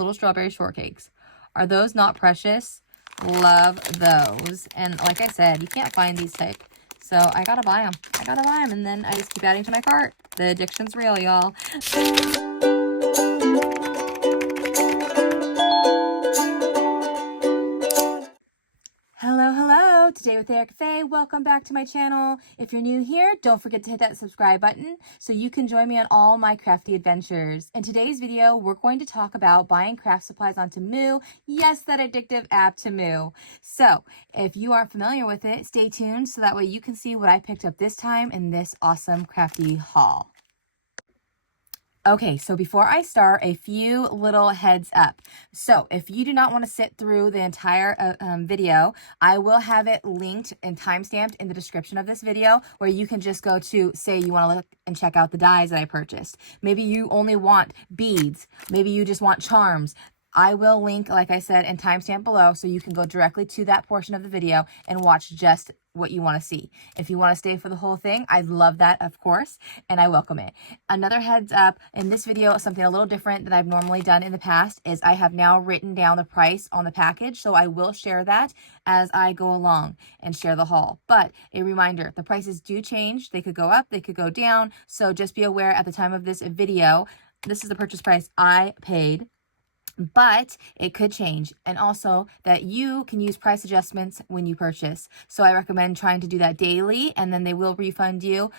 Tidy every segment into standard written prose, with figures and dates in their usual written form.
little strawberry shortcakes. Are those not precious? Love those. And like I said, you can't find these type. So I gotta buy them. And then I just keep adding to my cart. The addiction's real, y'all. Hello, Today with Erica Faye. Welcome back to my channel. If you're new here, don't forget to hit that subscribe button so you can join me on all my crafty adventures. In today's video, we're going to talk about buying craft supplies on Temu. Yes, that addictive app Temu. So if you aren't familiar with it, stay tuned so that way you can see what I picked up this time in this awesome crafty haul. Okay, so before I start, a few little heads up. So if you do not want to sit through the entire video, I will have it linked and timestamped in the description of this video where you can just go to, say you want to look and check out the dies that I purchased. Maybe you only want beads. Maybe you just want charms. I will link, like I said, and timestamp below so you can go directly to that portion of the video and watch just what you want to see. If you want to stay for the whole thing, I love that, of course, and I welcome it. Another heads up, in this video, something a little different than I've normally done in the past is I have now written down the price on the package, so I will share that as I go along and share the haul. But a reminder, the prices do change. They could go up, they could go down, so just be aware at the time of this video, this is the purchase price I paid, but it could change, and also that you can use price adjustments when you purchase. So I recommend trying to do that daily, and then they will refund you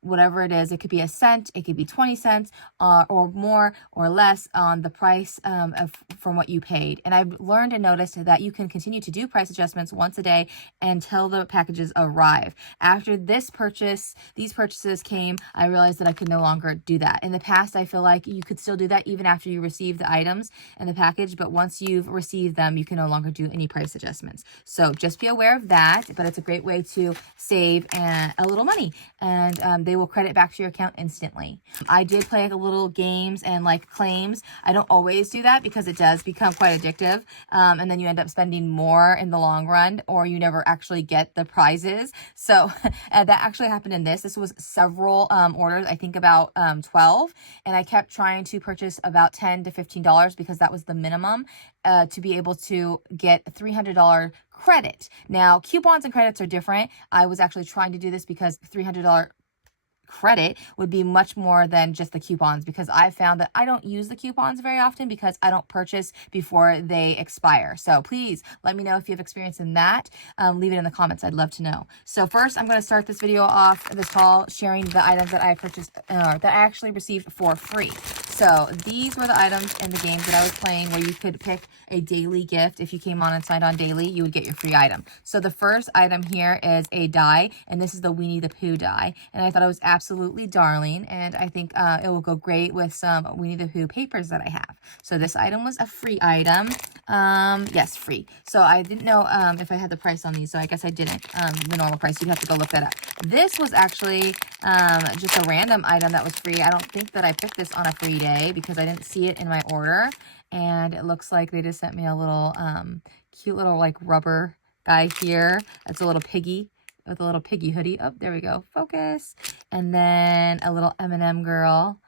whatever it is. It could be a cent, it could be 20 cents or more or less on the price from what you paid. And I've learned and noticed that you can continue to do price adjustments once a day until the packages arrive. After these purchases came, I realized that I could no longer do that. In the past, I feel like you could still do that even after you receive the items in the package, but once you've received them, you can no longer do any price adjustments. So just be aware of that, but it's a great way to save a little money, and they will credit back to your account instantly. I did play a little games and like claims. I don't always do that because it does become quite addictive, and then you end up spending more in the long run, or you never actually get the prizes. So that actually happened in this. This was several orders, I think about 12, and I kept trying to purchase about $10 to $15 because that was the minimum to be able to get $300 credit. Now, coupons and credits are different. I was actually trying to do this because $300 credit would be much more than just the coupons, because I found that I don't use the coupons very often because I don't purchase before they expire. So please let me know if you have experience in that. Leave it in the comments. I'd love to know. So first, I'm going to start this video off, this haul, sharing the items that I purchased, that I actually received for free. So these were the items in the games that I was playing where you could pick a daily gift. If you came on and signed on daily, you would get your free item. So the first item here is a die, and this is the Winnie the Pooh die. And I thought it was absolutely darling, and I think it will go great with some Winnie the Pooh papers that I have. So this item was a free item. Yes, free. So I didn't know if I had the price on these, so I guess I didn't. The normal price, you'd have to go look that up. This was actually just a random item that was free. I don't think that I picked this on a free day because I didn't see it in my order, and it looks like they just sent me a little cute little like rubber guy here. That's a little piggy with a little piggy hoodie. Oh, there we go. Focus. And then a little M&M girl,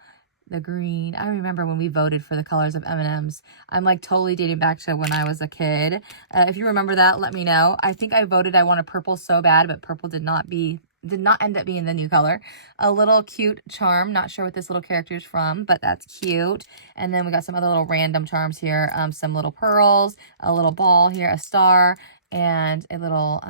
the green. I remember when we voted for the colors of M&Ms. I'm like totally dating back to when I was a kid. If you remember that, let me know. I think I voted I wanted purple so bad, but purple did not end up being the new color. A little cute charm. Not sure what this little character is from, but that's cute. And then we got some other little random charms here. Some little pearls, a little ball here, a star, and a little,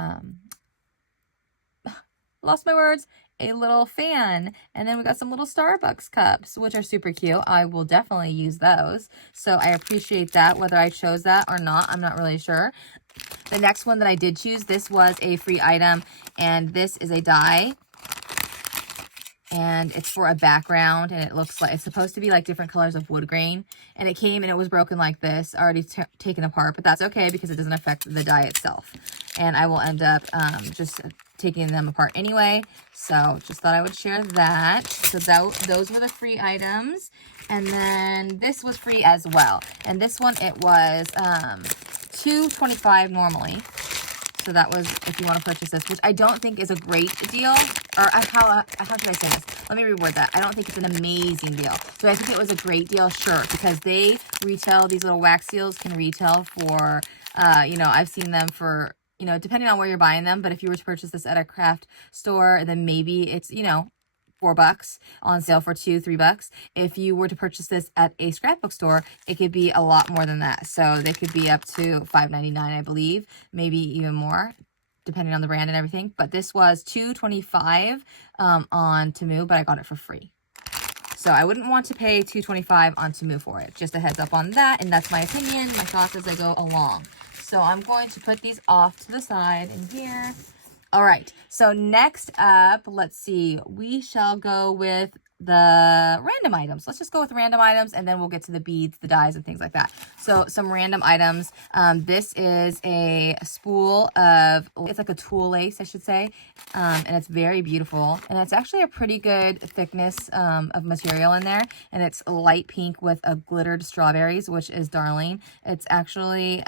lost my words, a little fan. And then we got some little Starbucks cups, which are super cute. I will definitely use those. So I appreciate that. Whether I chose that or not, I'm not really sure. The next one that I did choose, this was a free item, and this is a die. And it's for a background, and it looks like it's supposed to be like different colors of wood grain. And it came and it was broken like this, already taken apart, but that's okay because it doesn't affect the die itself. And I will end up just taking them apart anyway. So just thought I would share that. So those were the free items. And then this was free as well. And this one, it was $2.25 normally. So that was if you want to purchase this, which I don't think is a great deal. Or how should I say this? Let me reword that. I don't think it's an amazing deal. So I think it was a great deal, sure, because they retail. These little wax seals can retail for, you know, I've seen them for, you know, depending on where you're buying them. But if you were to purchase this at a craft store, then maybe it's, you know, $4 on sale for $2-3. If you were to purchase this at a scrapbook store, it could be a lot more than that. So they could be up to $5.99, I believe, maybe even more, depending on the brand and everything. But this was $2.25 on Temu, but I got it for free. So I wouldn't want to pay $2.25 on Temu for it. Just a heads up on that, and that's my opinion, my thoughts as I go along. So I'm going to put these off to the side in here. All right, so next up, let's see, we shall go with the random items. Let's just go with random items, and then we'll get to the beads, the dies, and things like that. So some random items. This is a spool of, it's like a tulle lace, I should say, and it's very beautiful, and it's actually a pretty good thickness of material in there, and it's light pink with a glittered strawberries, which is darling. It's actually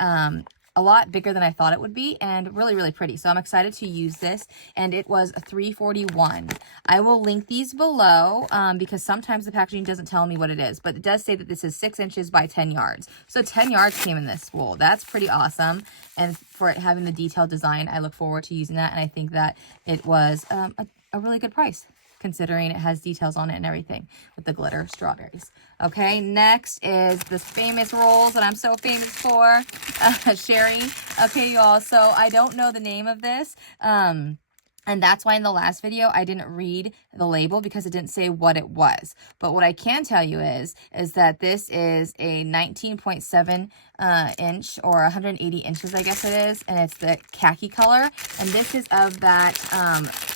a lot bigger than I thought it would be, and really, really pretty. So I'm excited to use this, and it was $3.41. I will link these below because sometimes the packaging doesn't tell me what it is, but it does say that this is 6 inches by 10 yards. So 10 yards came in this spool. That's pretty awesome, and for it having the detailed design, I look forward to using that, and I think that it was a really good price, considering it has details on it and everything with the glitter strawberries. Okay, next is the famous rolls that I'm so famous for, Sherry. Okay, y'all, so I don't know the name of this, and that's why in the last video, I didn't read the label because it didn't say what it was. But what I can tell you is that this is a 19.7 inch or 180 inches, I guess it is. And it's the khaki color. And this is of that,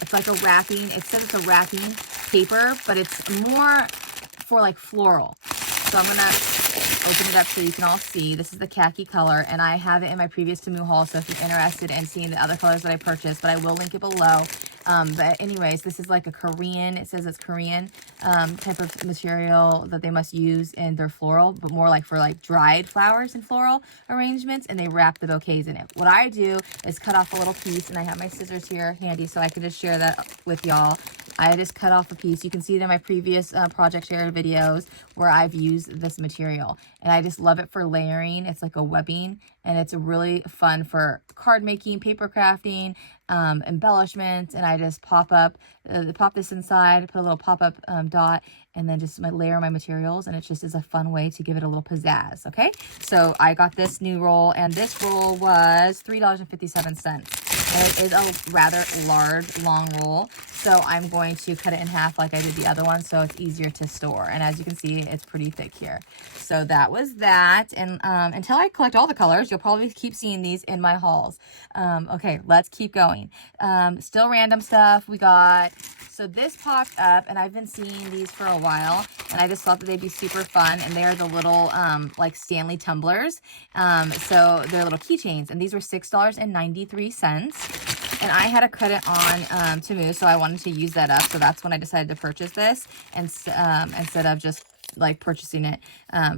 it's like a wrapping, it says it's a wrapping paper, but it's more for like floral. So I'm gonna open it up so you can all see. This is the khaki color, and I have it in my previous Temu haul, so if you're interested in seeing the other colors that I purchased, but I will link it below. But anyways, this is like a Korean, it says it's Korean type of material that they must use in their floral, but more like for like dried flowers and floral arrangements, and they wrap the bouquets in it. What I do is cut off a little piece, and I have my scissors here handy so I can just share that with y'all. I just cut off a piece. You can see it in my previous project share videos where I've used this material, and I just love it for layering. It's like a webbing, and it's really fun for card making, paper crafting, embellishments. And I just pop this inside, put a little pop-up dot, and then just layer my materials, and it just is a fun way to give it a little pizzazz. Okay, so I got this new roll, and this roll was $3.57. And it is a rather large, long roll, so I'm going to cut it in half like I did the other one, so it's easier to store. And as you can see, it's pretty thick here. So that was that, and until I collect all the colors, you'll probably keep seeing these in my hauls. Okay, let's keep going. Still random stuff. We got, so this popped up, and I've been seeing these for a while, and I just thought that they'd be super fun, and they're the little like Stanley tumblers. So they're little keychains, and these were $6.93. And I had a credit on Temu, so I wanted to use that up. So that's when I decided to purchase this, and instead of just like purchasing it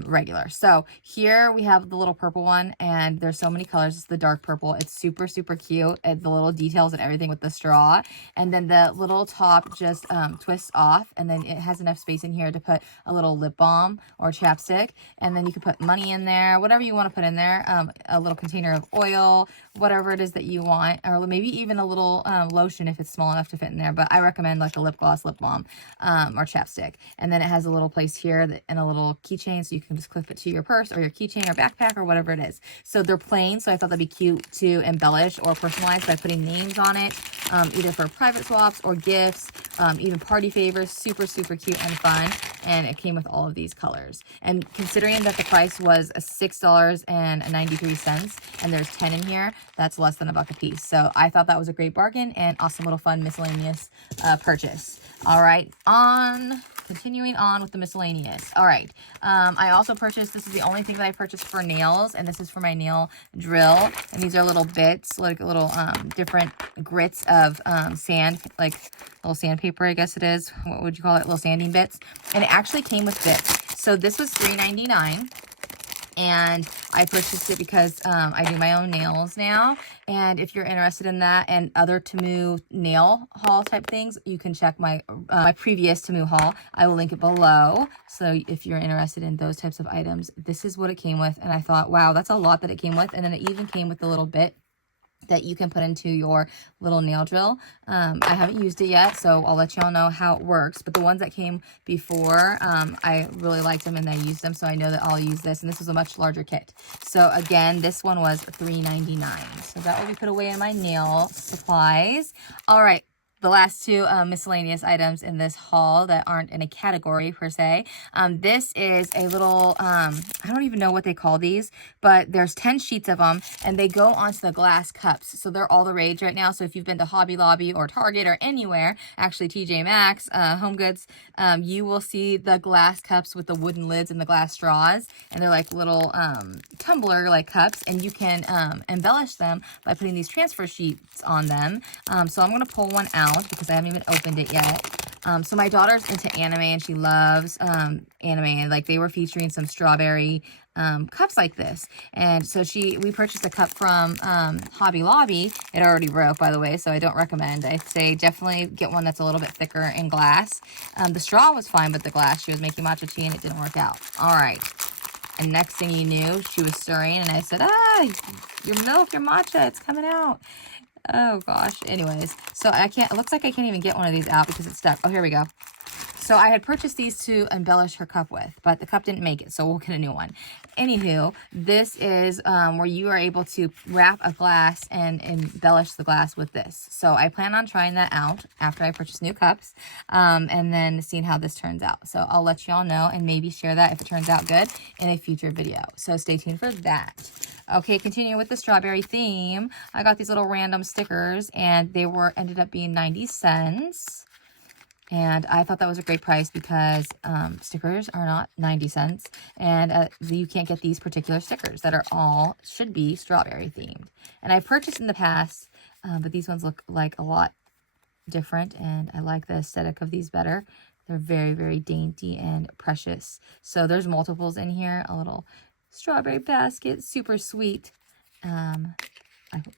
regular. So here we have the little purple one, and there's so many colors. It's the dark purple. It's super, super cute. And the little details and everything with the straw. And then the little top just twists off, and then it has enough space in here to put a little lip balm or chapstick. And then you can put money in there, whatever you want to put in there, a little container of oil, whatever it is that you want, or maybe even a little lotion if it's small enough to fit in there. But I recommend like a lip gloss, lip balm, or chapstick. And then it has a little place here and a little keychain, so you can just clip it to your purse or your keychain or backpack or whatever it is. So they're plain, so I thought that'd be cute to embellish or personalize by putting names on it, either for private swaps or gifts, even party favors. Super, super cute and fun. And it came with all of these colors. And considering that the price was $6.93 and there's 10 in here, that's less than $1 a piece. So I thought that was a great bargain and awesome little fun miscellaneous purchase. All right, continuing on with the miscellaneous. All right, I also purchased, this is the only thing that I purchased for nails, and this is for my nail drill. And these are little bits, like little different grits of sand, like little sandpaper, I guess it is. What would you call it? Little sanding bits. And it actually came with bits. So this was $3.99. And I purchased it because I do my own nails now. And if you're interested in that and other Temu nail haul type things, you can check my my previous Temu haul. I will link it below. So if you're interested in those types of items, this is what it came with. And I thought, wow, that's a lot that it came with. And then it even came with the little bit that you can put into your little nail drill. I haven't used it yet, so I'll let y'all know how it works. But the ones that came before, I really liked them and I used them, so I know that I'll use this. And this was a much larger kit. So again, this one was $3.99. So that will be put away in my nail supplies. All right. The last two miscellaneous items in this haul that aren't in a category per se. This is a little, I don't even know what they call these, but there's 10 sheets of them and they go onto the glass cups. So they're all the rage right now. So if you've been to Hobby Lobby or Target or anywhere, actually TJ Maxx, Home Goods, you will see the glass cups with the wooden lids and the glass straws. And they're like little tumbler like cups, and you can embellish them by putting these transfer sheets on them. So I'm going to pull one out because I haven't even opened it yet. So my daughter's into anime and she loves anime, and like they were featuring some strawberry cups like this. And so we purchased a cup from Hobby Lobby. It already broke, by the way, so I don't recommend. I'd say definitely get one that's a little bit thicker in glass. The straw was fine, but the glass, she was making matcha tea and it didn't work out. All right. And next thing you knew, she was stirring and I said, your milk, your matcha, it's coming out. Oh gosh. Anyways, so it looks like I can't even get one of these out because it's stuck. Oh, here we go. So I had purchased these to embellish her cup with, but the cup didn't make it, so we'll get a new one. Anywho, this is where you are able to wrap a glass and embellish the glass with this. So I plan on trying that out after I purchase new cups, and then seeing how this turns out. So I'll let y'all know and maybe share that if it turns out good in a future video. So stay tuned for that. Okay, continue with the strawberry theme. I got these little random stickers, and they ended up being 90 cents. And I thought that was a great price because stickers are not 90 cents. And you can't get these particular stickers that should be strawberry themed. And I've purchased in the past, but these ones look like a lot different. And I like the aesthetic of these better. They're very, very dainty and precious. So there's multiples in here. A little strawberry basket, super sweet. I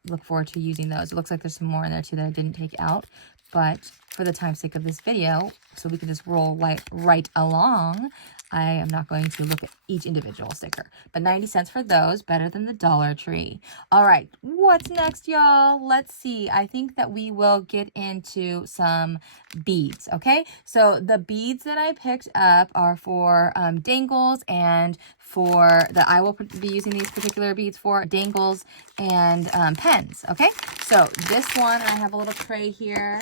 look forward to using those. It looks like there's some more in there too that I didn't take out. But for the time's sake of this video, so we can just roll right along, I am not going to look at each individual sticker. But 90 cents for those, better than the Dollar Tree. All right, what's next, y'all? Let's see. I think that we will get into some beads, okay? So the beads that I picked up are for dangles and I will be using these particular beads for dangles and pens, okay? So this one, I have a little tray here,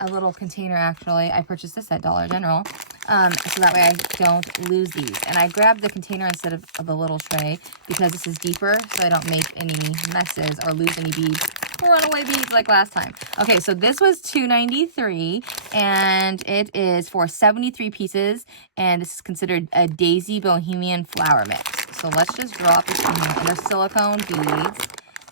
a little container actually. I purchased this at Dollar General, so that way I don't lose these. And I grabbed the container instead of the little tray because this is deeper, so I don't make any messes or lose any beads. Runaway beads like last time. Okay, so this was $2.93 and it is for 73 pieces, and this is considered a Daisy Bohemian flower mix. So let's just drop this in here. And they're silicone beads,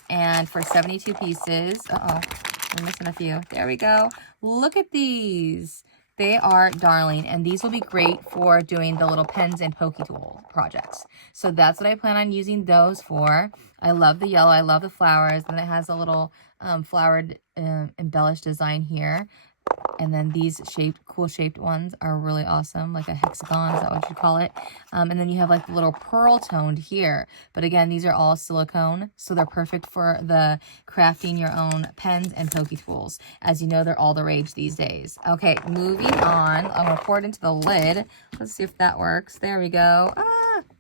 and for 72 pieces, we're missing a few. There we go. Look at these. They are darling, and these will be great for doing the little pens and pokey tool projects. So that's what I plan on using those for. I love the yellow. I love the flowers. And it has a little flowered embellished design here. And then these cool shaped ones are really awesome, like a hexagon, is that what you call it? And then you have like the little pearl toned here. But again, these are all silicone, so they're perfect for the crafting your own pens and pokey tools. As you know, they're all the rage these days. Okay, moving on. I'm gonna pour it into the lid. Let's see if that works. There we go.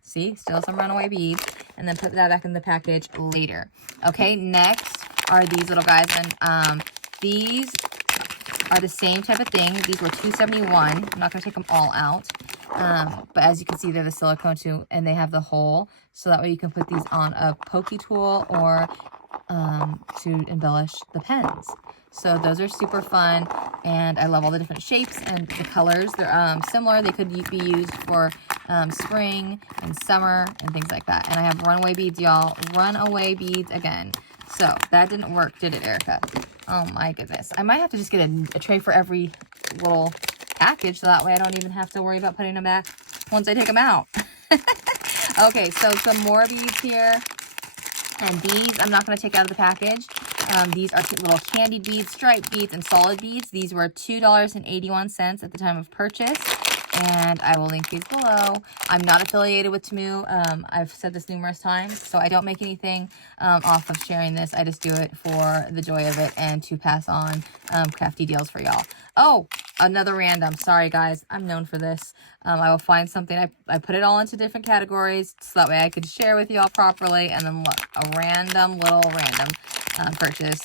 See, still some runaway beads. And then put that back in the package later. Okay, next are these little guys, and these are the same type of thing. These were $2.71. I'm not going to take them all out. But as you can see, they're the silicone too, and they have the hole. So that way you can put these on a pokey tool or to embellish the pens. So those are super fun, and I love all the different shapes and the colors. They're similar. They could be used for spring and summer and things like that. And I have runaway beads, y'all. Runaway beads again. So that didn't work, did it, Erica? Oh my goodness. I might have to just get a tray for every little package, so that way I don't even have to worry about putting them back once I take them out. Okay, so some more beads here. And these, I'm not going to take out of the package. These are little candied beads, striped beads, and solid beads. These were $2.81 at the time of purchase. And I will link these below. I'm not affiliated with Temu. I've said this numerous times, so I don't make anything off of sharing this. I just do it for the joy of it and to pass on crafty deals for y'all. Oh, another random. Sorry, guys. I'm known for this. I will find something. I put it all into different categories so that way I could share with y'all properly. And then look, a random purchase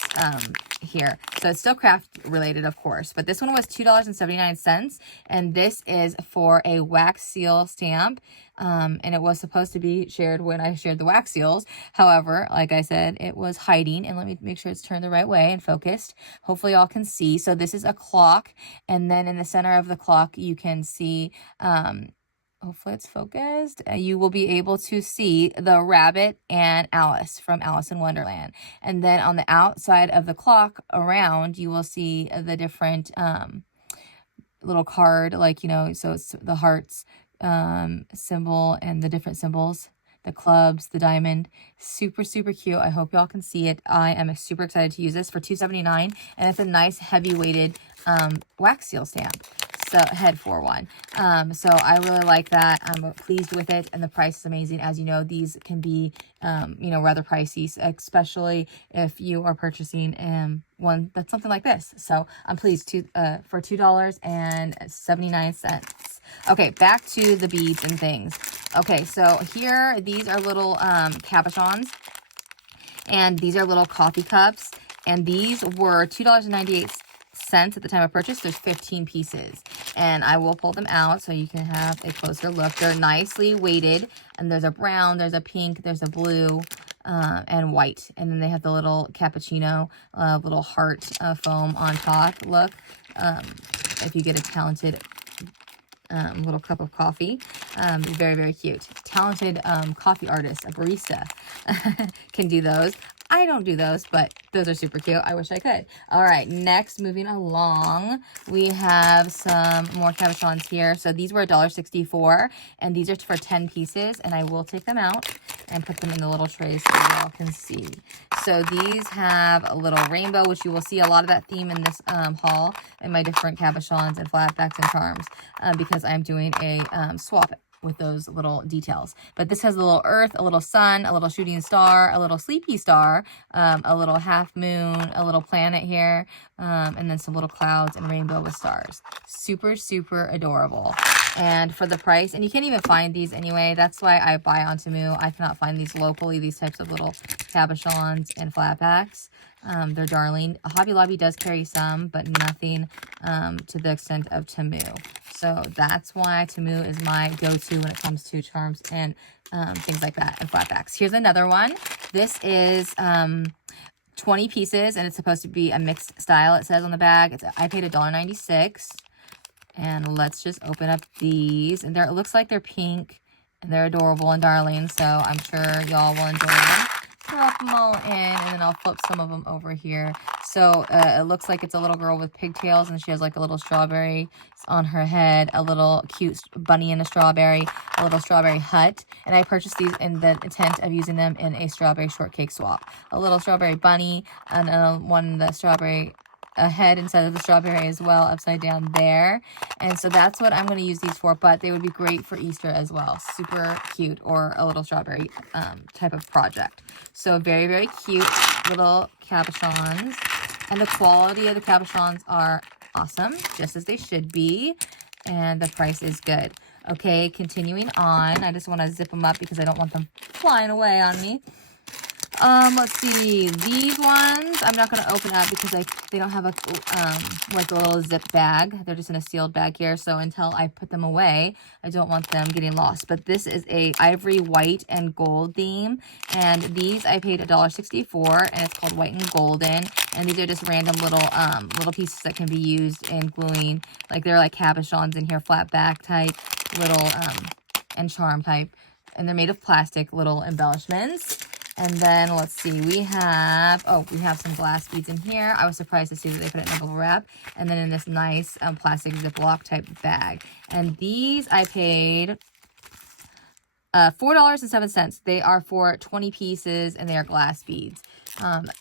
here. So it's still craft related, of course, but this one was $2.79, and this is for a wax seal stamp. And it was supposed to be shared when I shared the wax seals. However, like I said, it was hiding, and let me make sure it's turned the right way and focused. Hopefully y'all can see. So this is a clock, and then in the center of the clock, you can see, hopefully it's focused. You will be able to see the rabbit and Alice from Alice in Wonderland. And then on the outside of the clock around, you will see the different little card, like, you know, so it's the hearts symbol and the different symbols, the clubs, the diamond. Super, super cute. I hope y'all can see it. I am super excited to use this for $2.79, and it's a nice heavy weighted wax seal stamp. So head for one. So I really like that. I'm pleased with it, and the price is amazing. As you know, these can be, you know, rather pricey, especially if you are purchasing one that's something like this. So I'm pleased for $2.79. Okay, back to the beads and things. Okay, so here, these are little cabochons, and these are little coffee cups, and these were $2.98 at the time of purchase. There's 15 pieces, and I will pull them out so you can have a closer look. They're nicely weighted, and there's a brown, there's a pink, there's a blue, and white, and then they have the little cappuccino little heart foam on top. Look, if you get a talented little cup of coffee, very, very cute. Talented coffee artist, a barista can do those. I don't do those, but those are super cute. I wish I could. All right, next, moving along, we have some more cabochons here. So these were $1.64, and these are for 10 pieces, and I will take them out and put them in the little trays so y'all can see. So these have a little rainbow, which you will see a lot of that theme in this haul in my different cabochons and flatbacks and charms, because I'm doing a swap with those little details. But this has a little earth, a little sun, a little shooting star, a little sleepy star, a little half moon, a little planet here, and then some little clouds and rainbow with stars. Super, super adorable. And for the price, and you can't even find these anyway. That's why I buy on Temu. I cannot find these locally, these types of little cabochons and flatbacks. They're darling. Hobby Lobby does carry some, but nothing to the extent of Temu. So that's why Temu is my go-to when it comes to charms and things like that and flatbacks. Here's another one. This is 20 pieces, and it's supposed to be a mixed style. It says on the bag. I paid $1.96. And let's just open up these. And it looks like they're pink, and they're adorable and darling. So I'm sure y'all will enjoy them. Drop them all in, and then I'll flip some of them over here. So it looks like it's a little girl with pigtails, and she has like a little strawberry on her head, a little cute bunny in a strawberry, a little strawberry hut. And I purchased these in the intent of using them in a strawberry shortcake swap. A little strawberry bunny, and one the strawberry a head instead of the strawberry as well, upside down there. And so that's what I'm going to use these for, but they would be great for Easter as well. Super cute, or a little strawberry type of project. So very, very cute little cabochons, and the quality of the cabochons are awesome, just as they should be, and the price is good. Okay, continuing on, I just want to zip them up because I don't want them flying away on me. Let's see, these ones I'm not going to open up because they don't have a like a little zip bag. They're just in a sealed bag here, so until I put them away, I don't want them getting lost. But this is a ivory, white, and gold theme, and these I paid $1.64, and it's called White and Golden. And these are just random little pieces that can be used in gluing, like they're like cabochons in here, flat back type, little and charm type, and they're made of plastic, little embellishments. And then let's see, we have some glass beads in here. I was surprised to see that they put it in a bubble wrap. And then in this nice plastic Ziploc type bag. And these I paid $4.07. They are for 20 pieces and they are glass beads.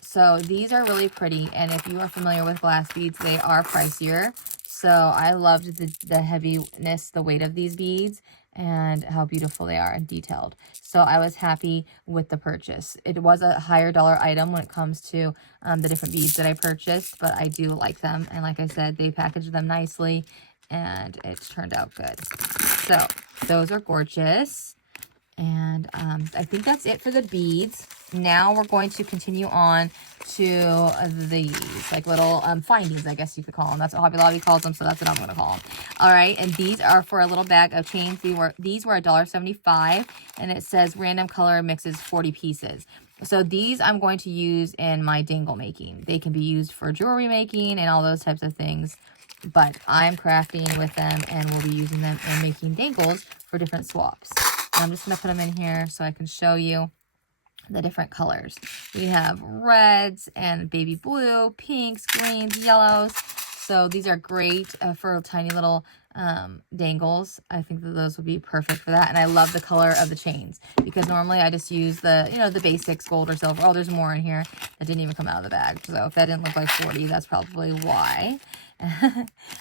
So these are really pretty. And if you are familiar with glass beads, they are pricier. So I loved the heaviness, the weight of these beads, and how beautiful they are and detailed. So I was happy with the purchase. It was a higher dollar item when it comes to the different beads that I purchased, but I do like them. And like I said, they packaged them nicely and it turned out good. So those are gorgeous. And I think that's it for the beads. Now we're going to continue on to these, like little findings, I guess you could call them. That's what Hobby Lobby calls them, so that's what I'm going to call them. All right, and these are for a little bag of chains. These were $1.75, and it says random color mixes 40 pieces. So these I'm going to use in my dangle making. They can be used for jewelry making and all those types of things, but I'm crafting with them and we'll be using them in making dangles for different swaps. I'm just going to put them in here so I can show you the different colors. We have reds and baby blue, pinks, greens, yellows. So these are great for tiny little dangles. I think that those would be perfect for that. And I love the color of the chains because normally I just use the, the basics, gold or silver. Oh, there's more in here that didn't even come out of the bag. So if that didn't look like 40, that's probably why.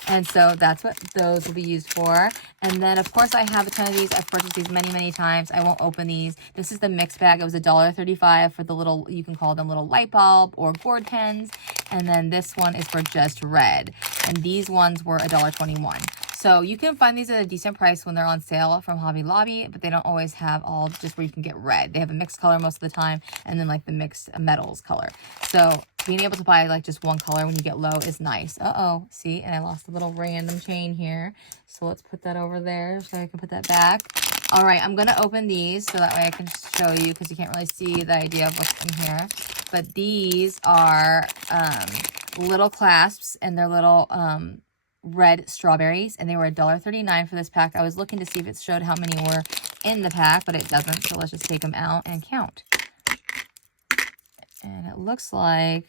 And so that's what those will be used for. And then of course I have a ton of these. I've purchased these many times. I won't open these. This is the mixed bag. It was $1.35 for the little, you can call them little light bulb or gourd pens. And then this one is for just red, and these ones were $1.21. So you can find these at a decent price when they're on sale from Hobby Lobby, but they don't always have all just where you can get red. They have a mixed color most of the time, and then like the mixed metals color. So being able to buy like just one color when you get low is nice. See, and I lost a little random chain here. So let's put that over there so I can put that back. All right, I'm going to open these so that way I can show you because you can't really see the idea of what's in here. But these are little clasps, and they're little red strawberries, and they were $1.39 for this pack. I was looking to see if it showed how many were in the pack, but it doesn't. So let's just take them out and count. And it looks like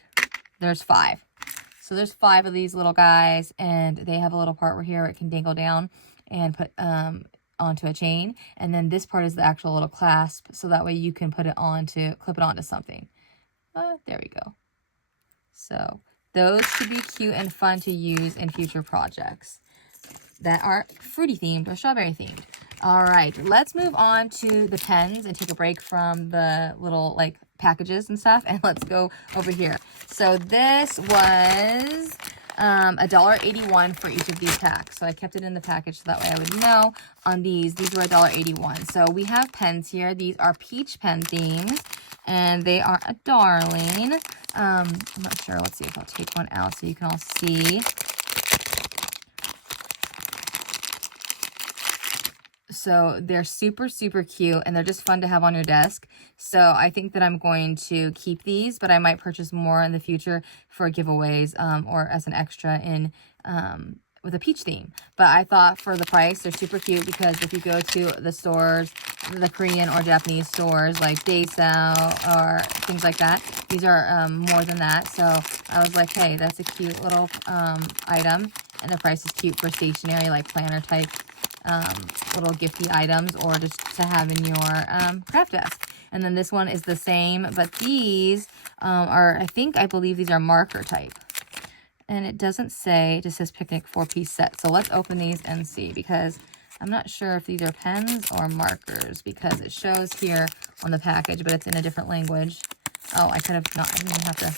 there's 5. So there's 5 of these little guys, and they have a little part where here it can dangle down and put onto a chain. And then this part is the actual little clasp, so that way you can put it clip it onto something. There we go. So those should be cute and fun to use in future projects that are fruity themed or strawberry themed. All right, let's move on to the pens and take a break from the little like packages and stuff, and let's go over here. So this was $1.81 for each of these packs. So I kept it in the package so that way I would know on these. These were $1.81. So we have pens here. These are peach pen themes, and they are a darling. I'm not sure. Let's see if I'll take one out so you can all see. So they're super cute, and they're just fun to have on your desk. So I think that I'm going to keep these, but I might purchase more in the future for giveaways or as an extra in with a peach theme. But I thought for the price, they're super cute because if you go to the stores, the Korean or Japanese stores like Daeseo or things like that, these are more than that. So I was like, hey, that's a cute little item, and the price is cute for stationery like planner type little gifty items or just to have in your craft desk. And then this one is the same, but these are, I believe these are marker type. And it doesn't say, it just says picnic 4-piece set. So let's open these and see, because I'm not sure if these are pens or markers because it shows here on the package, but it's in a different language. Oh, I could have not, I didn't have to,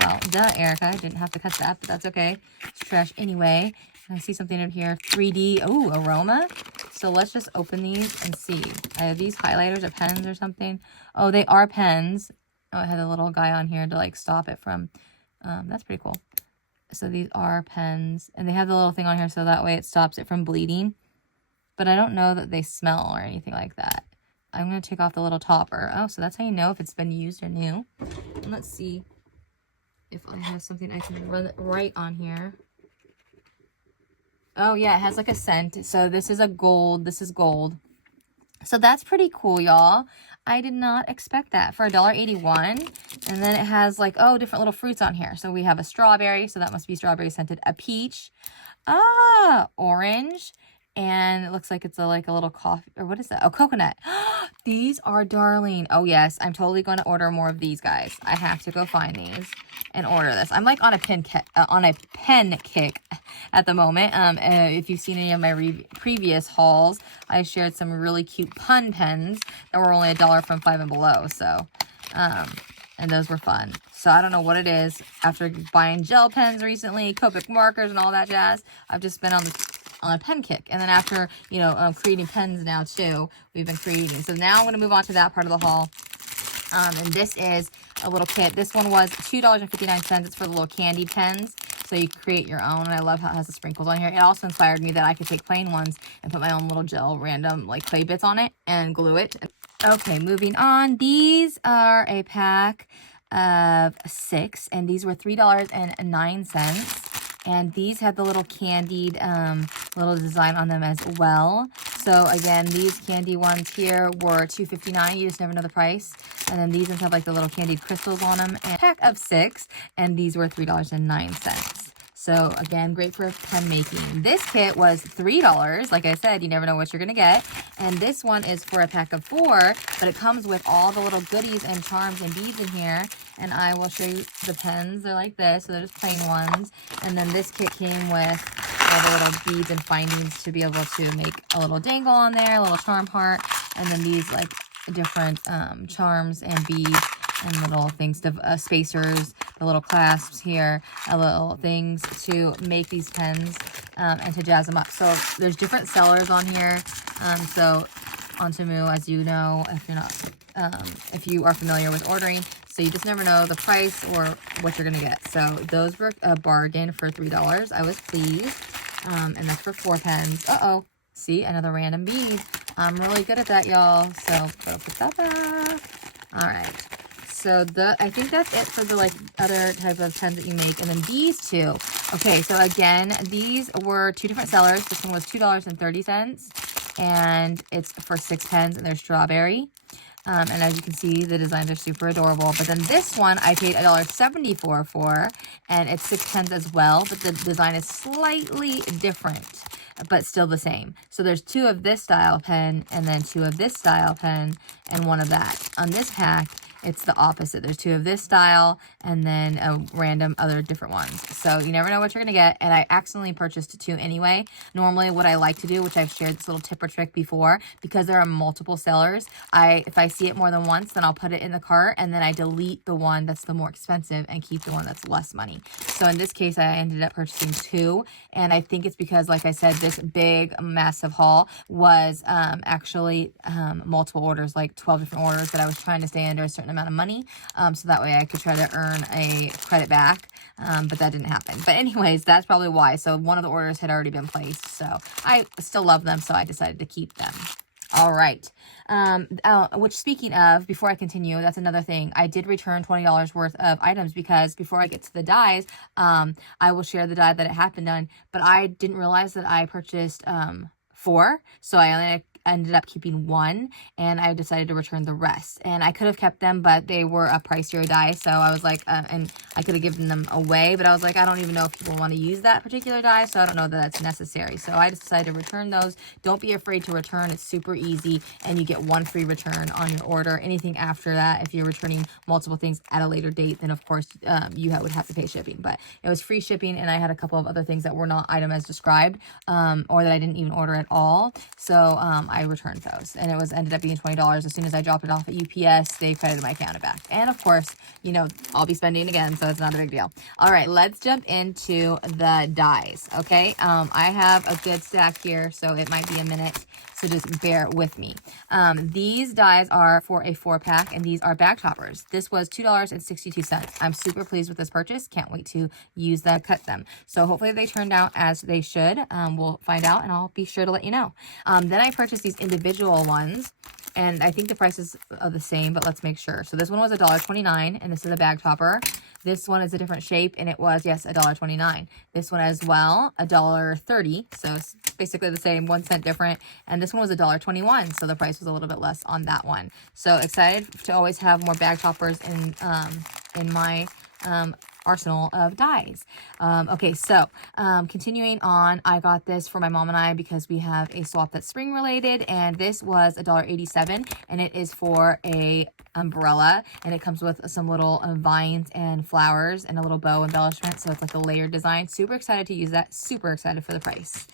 well, duh, Erica, I didn't have to cut that, but that's okay. It's trash anyway. I see something up here, 3D, oh, aroma. So let's just open these and see. Are these highlighters or pens or something? Oh, they are pens. Oh, it had a little guy on here to like stop it from, that's pretty cool. So these are pens, and they have the little thing on here so that way it stops it from bleeding. But I don't know that they smell or anything like that. I'm going to take off the little topper. Oh, so that's how you know if it's been used or new. And let's see if I have something I can write on here. Oh, yeah, it has like a scent. So this is a gold. This is gold. So that's pretty cool, y'all. I did not expect that for $1.81. And then it has like, oh, different little fruits on here. So we have a strawberry. So that must be strawberry scented. A peach. Orange. and it looks like it's like a little coffee, or what is that? Oh, coconut. These are darling. Oh yes, I'm totally going to order more of these, guys. I have to go find these and order this. I'm like on a pen kick at the moment. If you've seen any of my previous hauls, I shared some really cute pun pens that were only $1 from Five and Below. So, and those were fun. So I don't know what it is. After buying gel pens recently, Copic markers and all that jazz, I've just been on a pen kick. And then after, you know, creating pens now too, we've been creating. So now I'm going to move on to that part of the haul. And this is a little kit. This one was $2.59. It's for the little candy pens. So you create your own. And I love how it has the sprinkles on here. It also inspired me that I could take plain ones and put my own little gel random like clay bits on it and glue it. Okay, moving on. These are a pack of 6, and these were $3.09. And these had the little candied little design on them as well. So again, these candy ones here were $2.59. You just never know the price. And then these ones have like the little candied crystals on them. And a pack of 6, and these were $3.09. So again, great for pen making. This kit was $3. Like I said, you never know what you're gonna get. And this one is for a pack of 4, but it comes with all the little goodies and charms and beads in here. And I will show you the pens. They're like this, so they're just plain ones. And then this kit came with all the little beads and findings to be able to make a little dangle on there, a little charm heart, and then these like different charms and beads and little things to spacers, the little clasps here, little things to make these pens and to jazz them up. So there's different sellers on here. So on Temu, as you know, if you're not, if you are familiar with ordering, so you just never know the price or what you're gonna get. So those were a bargain for $3. I was pleased, and that's for 4 pens. See, another random bead. I'm really good at that, y'all. So put that back. All right. So I think that's it for the like other type of pens that you make. And then these two. Okay, so again, these were 2 different sellers. This one was $2.30, and it's for 6 pens, and they're strawberry. And as you can see, the designs are super adorable. But then this one I paid $1.74 for, and it's 6 pens as well, but the design is slightly different, but still the same. So there's 2 of this style pen, and then 2 of this style pen, and 1 of that. On this pack, it's the opposite. There's 2 of this style and then a random other different ones. So you never know what you're going to get. And I accidentally purchased 2 anyway. Normally what I like to do, which I've shared this little tip or trick before, because there are multiple sellers, if I see it more than once, then I'll put it in the cart and then I delete the one that's the more expensive and keep the one that's less money. So in this case, I ended up purchasing 2. And I think it's because, like I said, this big, massive haul was actually multiple orders, like 12 different orders that I was trying to stay under a certain amount of money, so that way I could try to earn a credit back, but that didn't happen. But anyways, that's probably why. So one of the orders had already been placed, so I still love them, so I decided to keep them. All right. Which, speaking of, before I continue, that's another thing. I did return $20 worth of items because before I get to the dies, I will share the die that it happened on, but I didn't realize that I purchased 4, so I only ended up keeping 1, and I decided to return the rest. And I could have kept them, but they were a pricier die, so I was like, and I could have given them away, but I was like, I don't even know if people want to use that particular die, so I don't know that that's necessary. So I decided to return those. Don't be afraid to return. It's super easy, and you get 1 free return on your order. Anything after that, if you're returning multiple things at a later date, then of course you would have to pay shipping. But it was free shipping, and I had a couple of other things that were not item as described, or that I didn't even order at all. So I returned those, and it ended up being $20. As soon as I dropped it off at UPS, they credited my account back. And of course, you know, I'll be spending again, so it's not a big deal. All right, let's jump into the dies. Okay, I have a good stack here, so it might be a minute, so just bear with me. These dies are for a 4-pack, and these are bag toppers. This was $2.62. I'm super pleased with this purchase. Can't wait to use them, cut them. So hopefully they turned out as they should. We'll find out, and I'll be sure to let you know. Then I purchased these individual ones, and I think the prices are the same, but let's make sure. So this one was $1.29, and this is a bag topper. This one is a different shape, and it was, yes, $1.29. This one as well, $1.30. So it's basically the same, 1 cent different. And this one was $1.21, so the price was a little bit less on that one. So excited to always have more bag toppers in my arsenal of dyes. Okay, so continuing on, I got this for my mom and I because we have a swap that's spring related, and this was $1.87, and it is for a umbrella, and it comes with some little vines and flowers and a little bow embellishment, so it's like a layered design. Super excited to use that, super excited for the price.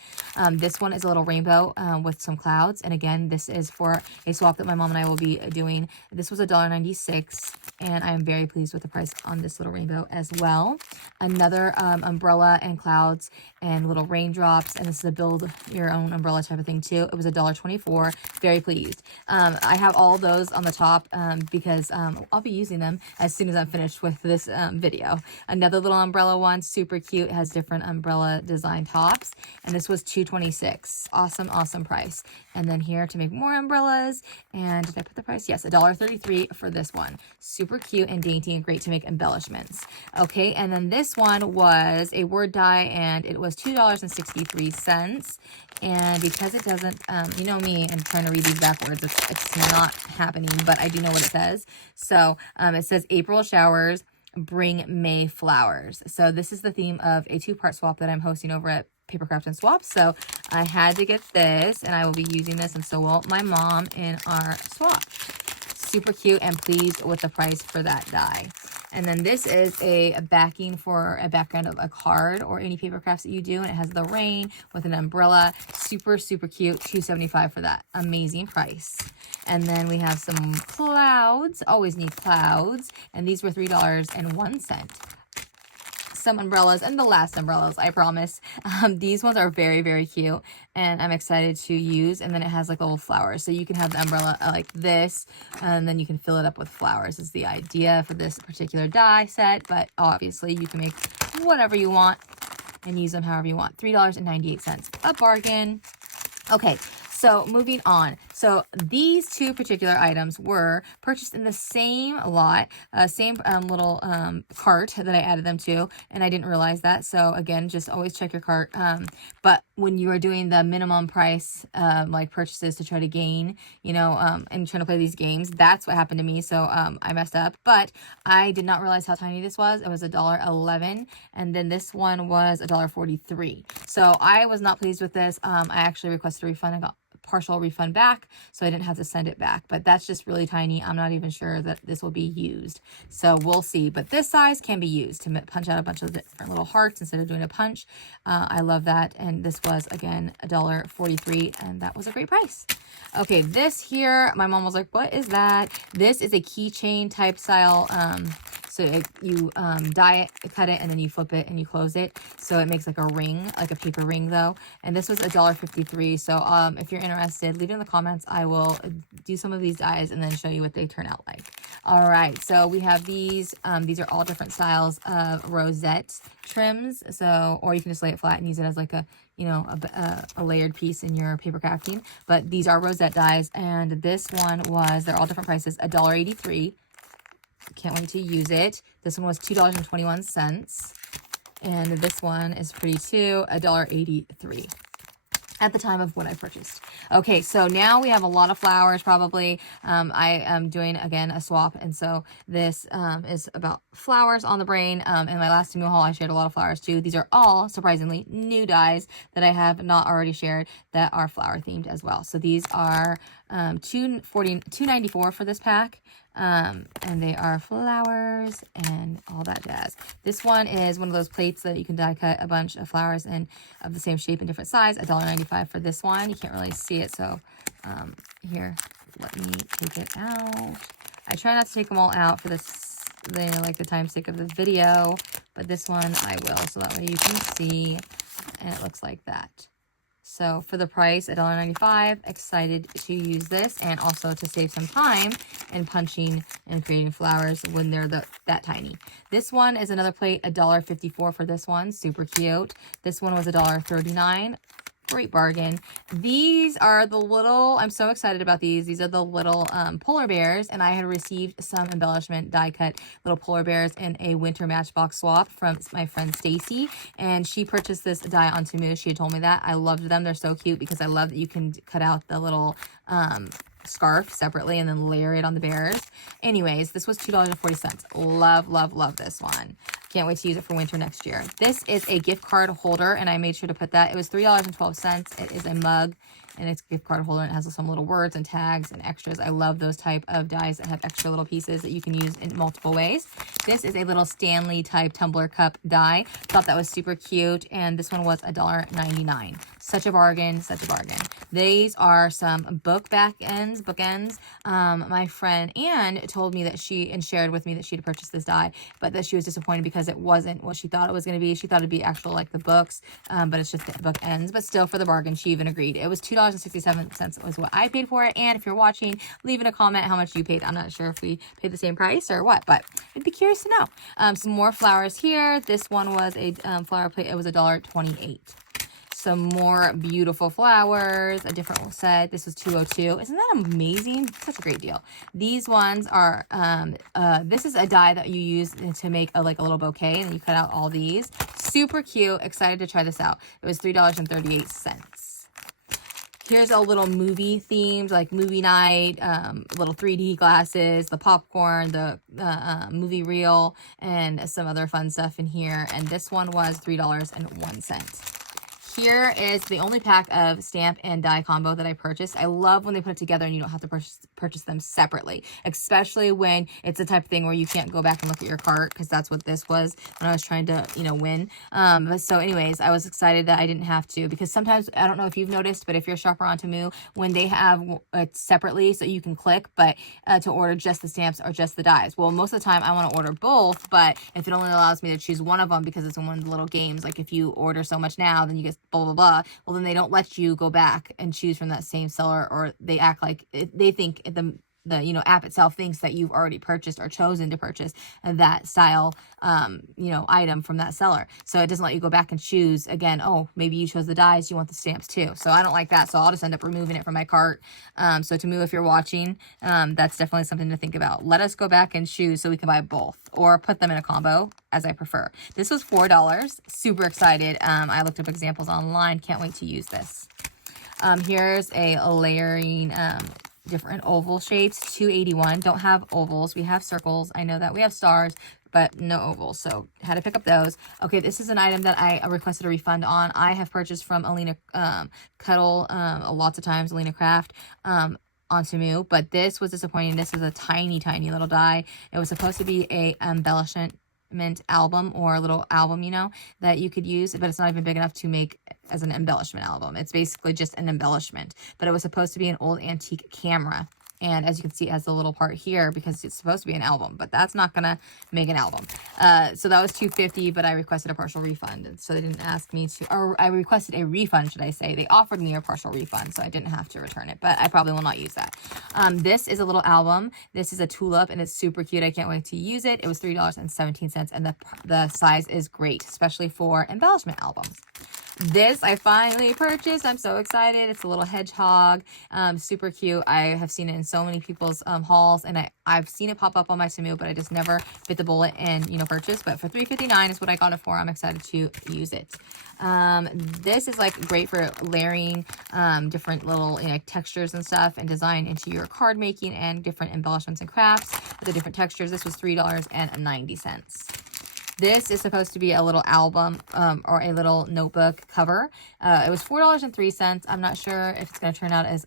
This one is a little rainbow with some clouds, and again, this is for a swap that my mom and I will be doing. This was $1.96, and I am very pleased with the price on this little rainbow as well. Another umbrella and clouds and little raindrops, and this is a build your own umbrella type of thing too. It was $1.24. Very pleased. I have all those on the top because I'll be using them as soon as I'm finished with this video. Another little umbrella one, super cute. It has different umbrella design tops, and this was $2.26. Awesome, awesome price. And then here to make more umbrellas, and did I put the price? Yes, $1.33 for this one. Super cute and dainty and great to make embellishments. Okay, and then this one was a word die, and it was $2.63. And because it doesn't, you know me, and trying to read these backwards, it's not happening, but I do know what it says. So it says April showers bring May flowers. So this is the theme of a two-part swap that I'm hosting over at Papercraft and Swap. So I had to get this, and I will be using this, and so will my mom in our swap. Super cute, and pleased with the price for that die. And then this is a backing for a background of a card or any paper crafts that you do, and it has the rain with an umbrella. Super, super cute. $2.75 for that. Amazing price. And then we have some clouds. Always need clouds. And these were $3.01. Some umbrellas, and the last umbrellas, I promise. These ones are very, very cute, and I'm excited to use. And then it has like little flowers, so you can have the umbrella like this, and then you can fill it up with flowers is the idea for this particular die set. But obviously you can make whatever you want and use them however you want. $3.98, a bargain. Okay, so moving on. So these two particular items were purchased in the same lot, same little cart that I added them to, and I didn't realize that. So again, just always check your cart. But when you are doing the minimum price like purchases to try to gain, you know, and trying to play these games, that's what happened to me. So I messed up, but I did not realize how tiny this was. It was $1.11, and then this one was $1.43. So I was not pleased with this. I actually requested a refund. I got partial refund back, so I didn't have to send it back, but that's just really tiny. I'm not even sure that this will be used, so we'll see. But this size can be used to punch out a bunch of different little hearts instead of doing a punch. I love that. And this was again $1.43, and that was a great price. Okay, this here, my mom was like, what is that? This is a keychain type style. So you die it, cut it, and then you flip it and you close it. So it makes like a ring, like a paper ring though. And this was $1.53. So if you're interested, leave it in the comments. I will do some of these dies and then show you what they turn out like. All right, so we have these. These are all different styles of rosette trims. So, or you can just lay it flat and use it as like a, you know, a layered piece in your paper crafting. But these are rosette dies, and this one was, they're all different prices, $1.83. Can't wait to use it. This one was $2.21, and this one is pretty too, $1.83 at the time of when I purchased. Okay, so now we have a lot of flowers probably. I am doing, again, a swap, and so this is about flowers on the brain. In my last Temu haul, I shared a lot of flowers too. These are all, surprisingly, new dies that I have not already shared that are flower themed as well. So these are $2.94 for this pack. And they are flowers and all that jazz. This one is one of those plates that you can die cut a bunch of flowers in of the same shape and different size. $1.95 for this one. You can't really see it, so here, let me take it out. I try not to take them all out for this, like the time's sake of the video, but this one I will, so that way you can see, and it looks like that. So for the price, $1.95, excited to use this, and also to save some time in punching and creating flowers when they're that tiny. This one is another plate, $1.54 for this one, super cute. This one was $1.39. Great bargain. These are the little, I'm so excited about these. These are the little polar bears, and I had received some embellishment die cut little polar bears in a winter matchbox swap from my friend Stacy, and she purchased this die on Temu. She had told me that. I loved them. They're so cute because I love that you can cut out the little scarf separately and then layer it on the bears. Anyways, this was $2.40. Love, love, love this one. Can't wait to use it for winter next year. This is a gift card holder, and I made sure to put that. It was $3.12. It is a mug, and it's a gift card holder, and it has some little words and tags and extras. I love those type of dies that have extra little pieces that you can use in multiple ways. This is a little Stanley type tumbler cup die. Thought that was super cute, and this one was $1.99. Such a bargain, such a bargain. These are some bookends. My friend Anne told me that shared with me that she had purchased this die, but that she was disappointed because it wasn't what she thought it was going to be. She thought it'd be actual like the books, but it's just the bookends. But still, for the bargain, she even agreed. It was $2.67 was what I paid for it. And if you're watching, leave in a comment how much you paid. I'm not sure if we paid the same price or what, but I'd be curious to know. Some more flowers here. This one was a flower plate. It was $1.28. Some more beautiful flowers, a different set. This was $2.02. Isn't that amazing? Such a great deal. These ones are, this is a die that you use to make a little bouquet, and you cut out all these. Super cute. Excited to try this out. It was $3.38. Here's a little movie themed, like movie night, little 3D glasses, the popcorn, the movie reel, and some other fun stuff in here. And this one was $3.01. Here is the only pack of stamp and die combo that I purchased. I love when they put it together and you don't have to purchase them separately, especially when it's the type of thing where you can't go back and look at your cart, because that's what this was when I was trying to, win. But so anyways, I was excited that I didn't have to, because sometimes, I don't know if you've noticed, but if you're a shopper on Temu, when they have it separately so you can click, but to order just the stamps or just the dies. Well, most of the time I want to order both, but if it only allows me to choose one of them because it's in one of the little games, like if you order so much now, then you get blah, blah, blah. Well, then they don't let you go back and choose from that same seller, or they act like they think the app itself thinks that you've already purchased or chosen to purchase that style, item from that seller. So it doesn't let you go back and choose again. Oh, maybe you chose the dies, you want the stamps too. So I don't like that. So I'll just end up removing it from my cart. So Temu, if you're watching, that's definitely something to think about. Let us go back and choose so we can buy both, or put them in a combo as I prefer. This was $4. Super excited. I looked up examples online. Can't wait to use this. Here's a layering, different oval shapes, $2.81. Don't have ovals. We have circles. I know that we have stars, but no ovals. So had to pick up those. Okay, this is an item that I requested a refund on. I have purchased from Alina Cuddle lots of times, Alina Craft, on Temu, but this was disappointing. This is a tiny, tiny little die. It was supposed to be a embellishment album, or a little album, that you could use, but it's not even big enough to make as an embellishment album. It's basically just an embellishment, but it was supposed to be an old antique camera. And as you can see, it has the little part here because it's supposed to be an album, but that's not going to make an album. So that was $2.50, but I requested a partial refund. And so they didn't ask me to, or I requested a refund, should I say. They offered me a partial refund, so I didn't have to return it, but I probably will not use that. This is a little album. This is a tulip, and it's super cute. I can't wait to use it. It was $3.17, and the size is great, especially for embellishment albums. This I finally purchased. I'm so excited. It's a little hedgehog. Super cute. I have seen it in so many people's hauls, and I've seen it pop up on my Temu, but I just never bit the bullet and purchase. But for $3.59 is what I got it for. I'm excited to use it. This is like great for layering different little textures and stuff, and design into your card making and different embellishments and crafts with the different textures. This was $3.90. This is supposed to be a little album or a little notebook cover. It was $4.03. I'm not sure if it's going to turn out as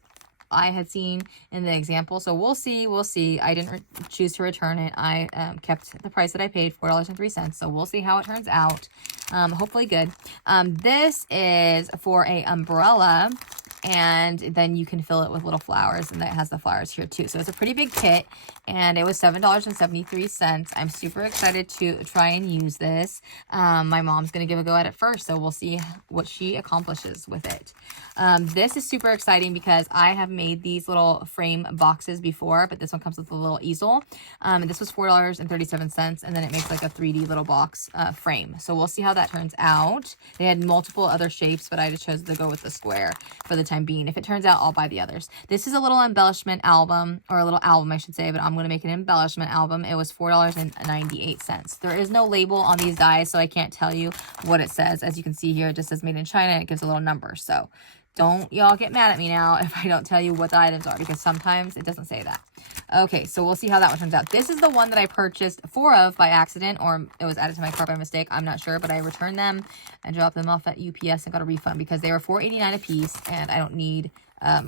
I had seen in the example. So we'll see. We'll see. I didn't choose to return it. I kept the price that I paid, $4.03. So we'll see how it turns out. Hopefully good. This is for a umbrella, and then you can fill it with little flowers, and that has the flowers here too. So it's a pretty big kit, and it was $7.73. I'm super excited to try and use this. My mom's going to give a go at it first, so we'll see what she accomplishes with it. This is super exciting because I have made these little frame boxes before, but this one comes with a little easel. And this was $4.37, and then it makes like a 3D little box frame. So we'll see how that turns out. They had multiple other shapes, but I just chose to go with the square for the time being. If it turns out, I'll buy the others. This is a little embellishment album, or a little album I should say, but I'm going to make an embellishment album. It was $4.98. There is no label on these dies, so I can't tell you what it says. As you can see here, it just says made in China. It gives a little number. So Don't y'all get mad at me now if I don't tell you what the items are, because sometimes it doesn't say that. Okay, so we'll see how that one turns out. This is the one that I purchased 4 of by accident, or it was added to my cart by mistake. I'm not sure, but I returned them and dropped them off at UPS and got a refund because they were $4.89 a piece, and I don't need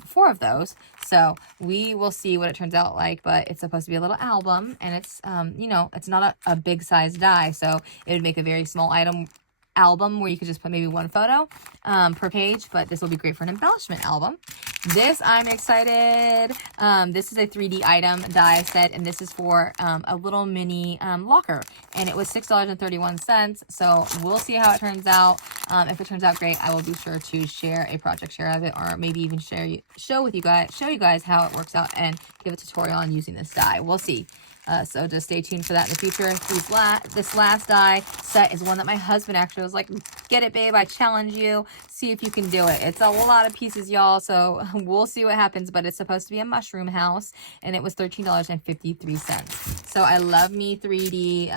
4 of those. So we will see what it turns out like, but it's supposed to be a little album, and it's, you know, it's not a big size die, so it would make a very small album where you could just put maybe 1 photo per page, but this will be great for an embellishment album. This, I'm excited. This is a 3D item die set, and this is for a little mini locker, and it was $6.31. So we'll see how it turns out. If it turns out great, I will be sure to share a project share of it, or maybe even show you guys how it works out and give a tutorial on using this die. We'll see. So just stay tuned for that in the future. This last die set is one that my husband actually was like, get it, babe, I challenge you. See if you can do it. It's a lot of pieces, y'all, so we'll see what happens, but it's supposed to be a mushroom house, and it was $13.53. So I love me 3D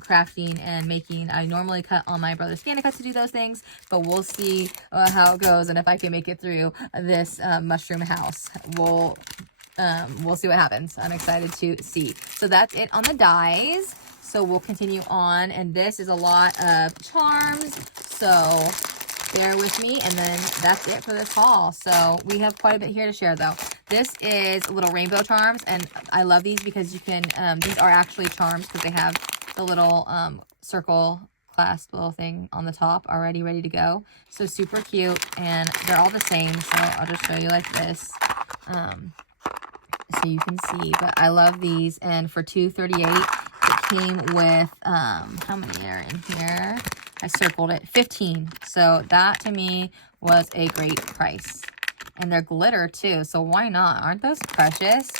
crafting and making. I normally cut on my brother's ScanNCut to do those things, but we'll see how it goes, and if I can make it through this mushroom house. We'll see what happens. I'm excited to see. So that's it on the dies. So we'll continue on, and this is a lot of charms, so bear with me, and then that's it for this haul. So we have quite a bit here to share, though. This is little rainbow charms, and I love these because you can, these are actually charms because they have the little circle clasp little thing on the top already ready to go. So super cute, and they're all the same, so I'll just show you like this. So you can see, but I love these, and for $2.38 it came with how many are in here? I circled it, 15. So that to me was a great price, and they're glitter too, so why not? Aren't those precious?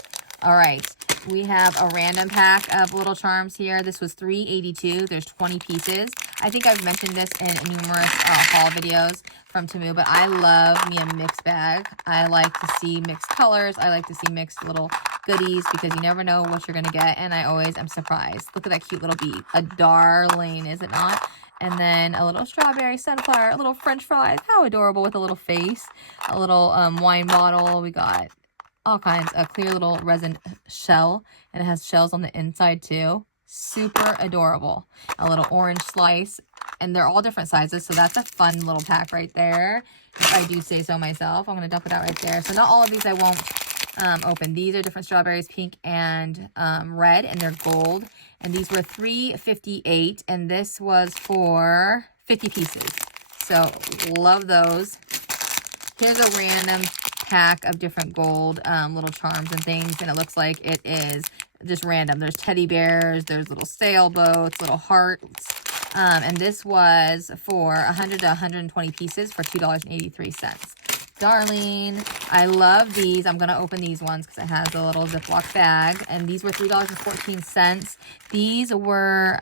All right, we have a random pack of little charms here. This was $3.82. There's 20 pieces. I think I've mentioned this in numerous haul videos from Temu, but I love me a mixed bag. I like to see mixed colors. I like to see mixed little goodies because you never know what you're going to get, and I always am surprised. Look at that cute little bee. A darling, is it not? And then a little strawberry sunflower, a little french fries. How adorable, with a little face. A little wine bottle. We got all kinds. A clear little resin shell, and it has shells on the inside too. Super adorable. A little orange slice, and they're all different sizes, so that's a fun little pack right there, if I do say so myself. I'm going to dump it out right there. So not all of these I won't open. These are different strawberries, pink and red, and they're gold, and these were $3.58, and this was for 50 pieces. So love those. Here's a random pack of different gold little charms and things, and it looks like it is just random. There's teddy bears, there's little sailboats, little hearts, and this was for 100 to 120 pieces for $2.83. Darling, I love these. I'm going to open these ones because it has a little Ziploc bag, and these were $3.14. These were,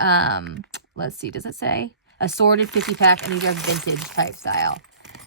let's see, does it say? Assorted 50 pack, and these are vintage type style.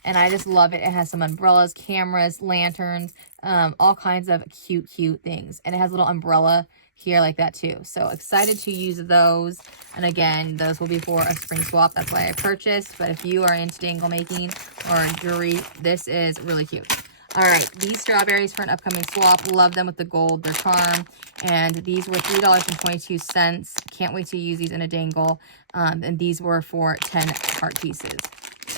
And I just love it. It has some umbrellas, cameras, lanterns, all kinds of cute things. And it has a little umbrella here like that too. So excited to use those. And again, those will be for a spring swap. That's why I purchased. But if you are into dangle making or jewelry, this is really cute. All right, these strawberries for an upcoming swap. Love them with the gold. They're charm. And these were $3.22. Can't wait to use these in a dangle. And these were for 10 heart pieces.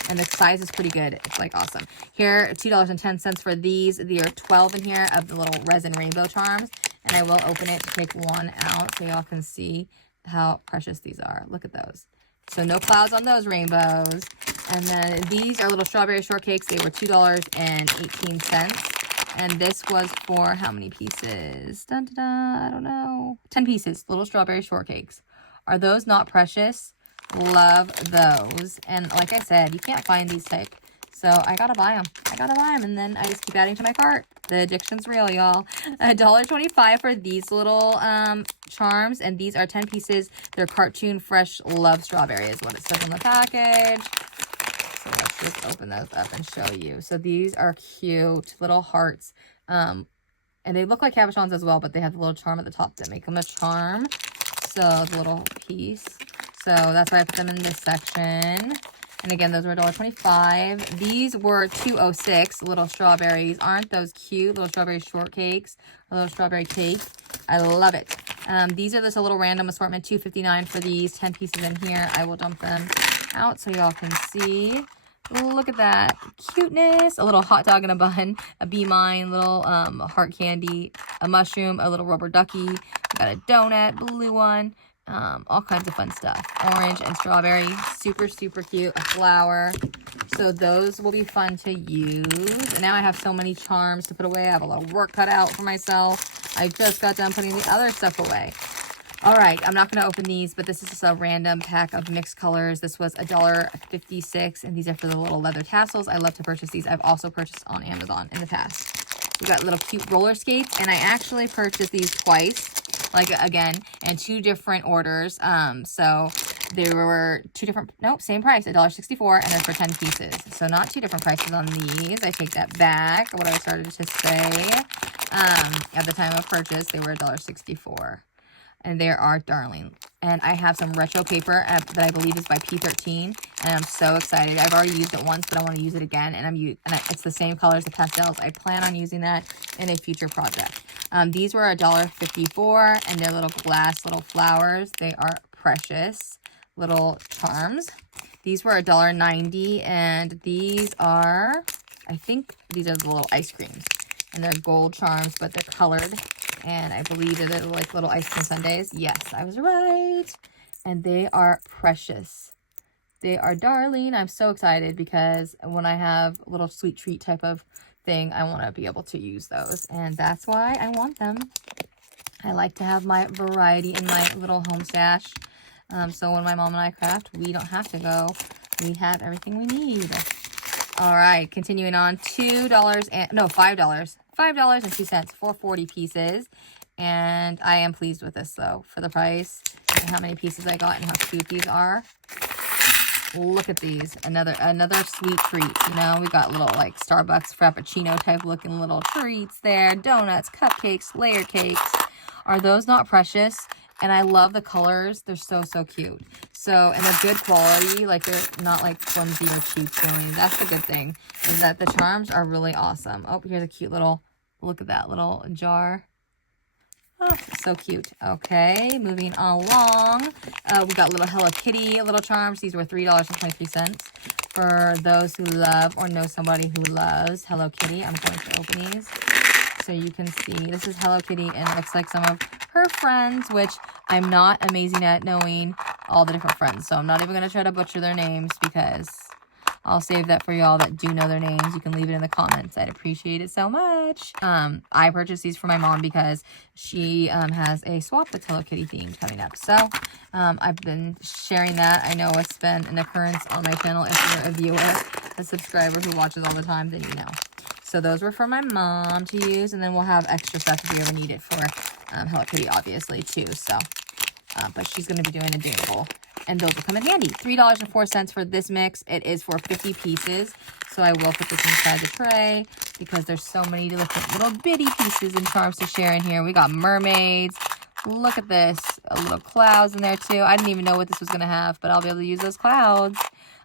And the size is pretty good. It's like awesome. Here, $2.10 for these. There are 12 in here of the little resin rainbow charms. And I will open it to take one out so y'all can see how precious these are. Look at those. So no clouds on those rainbows. And then these are little strawberry shortcakes. They were $2.18. And this was for how many pieces? Dun, dun, dun, I don't know. 10 pieces. Little strawberry shortcakes. Are those not precious? Love those. And like I said, you can't find these type. So I gotta buy them. And then I just keep adding to my cart. The addiction's real, y'all. $1.25 for these little charms. And these are 10 pieces. They're cartoon fresh love strawberry is what it says on the package. So let's just open those up and show you. So these are cute little hearts. And they look like cabochons as well, but they have the little charm at the top that make them a charm. So the little piece. So that's why I put them in this section. And again, those were $1.25. These were $2.06, little strawberries. Aren't those cute? Little strawberry shortcakes, a little strawberry cake. I love it. These are just a little random assortment, $2.59 for these, 10 pieces in here. I will dump them out so y'all can see. Look at that cuteness. A little hot dog in a bun, a Be Mine, little heart candy, a mushroom, a little rubber ducky. We got a donut, blue one. All kinds of fun stuff. Orange and strawberry, super, super cute. A flower. So those will be fun to use. And now I have so many charms to put away. I have a lot of work cut out for myself. I just got done putting the other stuff away. All right, I'm not going to open these, but this is just a random pack of mixed colors. This was $1.56, and these are for the little leather tassels. I love to purchase these. I've also purchased on Amazon in the past. We got little cute roller skates, and I actually purchased these twice. Like, again, and 2 different orders. So there were 2 different, nope, same price, $1.64, and they're for 10 pieces. So not 2 different prices on these. I take that back, what I started to say. At the time of purchase, they were $1.64. And they are darling. And I have some retro paper that I believe is by P13, and I'm so excited. I've already used it once, but I want to use it again, and it's the same colors, the pastels. I plan on using that in a future project. These were $1.54, and they're little glass little flowers. They are precious little charms. These were $1.90, and these are, I think these are the little ice creams, and they're gold charms, but they're colored. And I believe they're like little ice cream sundaes. Yes, I was right. And they are precious. They are darling. I'm so excited because when I have a little sweet treat type of thing, I want to be able to use those. And that's why I want them. I like to have my variety in my little home stash. So when my mom and I craft, we don't have to go. We have everything we need. All right, continuing on. $5. $5.02 for 40 pieces. And I am pleased with this though, for the price and how many pieces I got and how cute these are. Look at these. Another sweet treat. You know, we got little like Starbucks Frappuccino type looking little treats there. Donuts, cupcakes, layer cakes. Are those not precious? And I love the colors. They're so, so cute. So, and they're good quality. Like, they're not, like, flimsy or cheap feeling. That's the good thing, is that the charms are really awesome. Oh, here's a cute little, look at that little jar. Oh, so cute. Okay, moving along. We got little Hello Kitty little charms. These were $3.23. For those who love or know somebody who loves Hello Kitty, I'm going to open these so you can see. This is Hello Kitty, and it looks like some of her friends, which I'm not amazing at knowing all the different friends. So I'm not even going to try to butcher their names because I'll save that for y'all that do know their names. You can leave it in the comments. I'd appreciate it so much. I purchased these for my mom because she has a swap that's Hello Kitty themed coming up. So I've been sharing that. I know it's been an occurrence on my channel. If you're a viewer, a subscriber who watches all the time, then you know. So those were for my mom to use, and then we'll have extra stuff if we ever need it for Hello Kitty, obviously, too. So, but she's going to be doing a doable, and those will come in handy. $3.04 for this mix. It is for 50 pieces, so I will put this inside the tray because there's so many different little bitty pieces and charms to share in here. We got mermaids. Look at this. Little clouds in there, too. I didn't even know what this was going to have, but I'll be able to use those clouds.